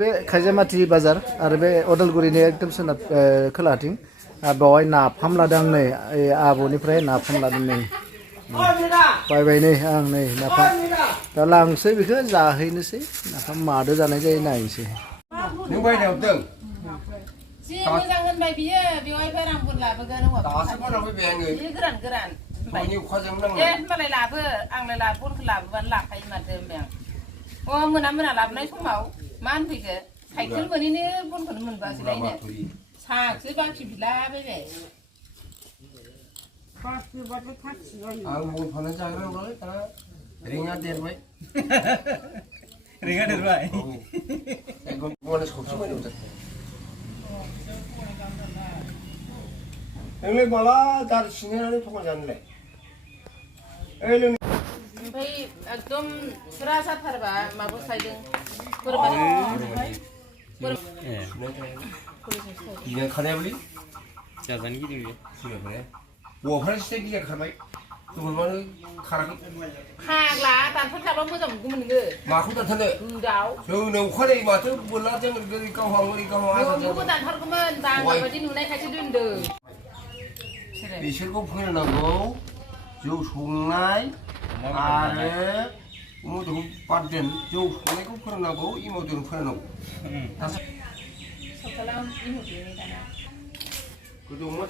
बे खायजामाथि बाजार आरो बे अदालगुरिनि एकदम सोनाब खोलाथिं बेवहाय नाफाम लादों नै आब'निफ्राय नाफाम लादों नै बायबाय नै आं नै नाफाम दा लांसै बेखौ जाहैनोसै नाफाम मादो जानाय जायो नायनोसै नों बायनायाव दों जि मोजां होनबाय बियो बेवहायबो रांबो लाबोगोन दासो बानायबाय आङो बे गोरान गोरान न'नि अखाजों दे नांनाय होनबालाय लाबो आंलाय बनखौ लाबोबानो लाखायो माथो होनबाय आं मोना मोना लाबोनाय समाव मा होनफैखो साइकेल मोनैनो बनखौनो मोनबोआसैलायनो साहासो बाखि बिलाबायबाय आं बन फाननानै जाग्रा नालाय दा रिङा देरबाय रिङा देरबाय एकदम गणेश खौसो बायनांगौ नोंलाय माला दारि सिनायनानै थगाय जानोलाय ओमफ्राय एकदम फुरा जाथारबा माबा सायदों गिनाय खानायाबोलै जाजानो गिदिं हौवाफ्रा सिथाय गिनाय खारबाय गुबुनबानो खाराखै फाग्ला दानथार जाबा मोजां मोनगौमोन नोङो माखौ दानथारनो गोदाव जोंनो अखानायै माथो बोरलाजों ओरै गावहा ओरै गावहा नोंखौबो दानथारगौमोन बांगाल बायदि नुनायखायसो दोनदों बिसोरखौ फोरोंनांगौ जौ संनाय आरो इमोदोखौ बाद दोन जौ संनायखौ फोरोंनांगौ इमोदोखौ फोरोंनांगौ गोदो अमा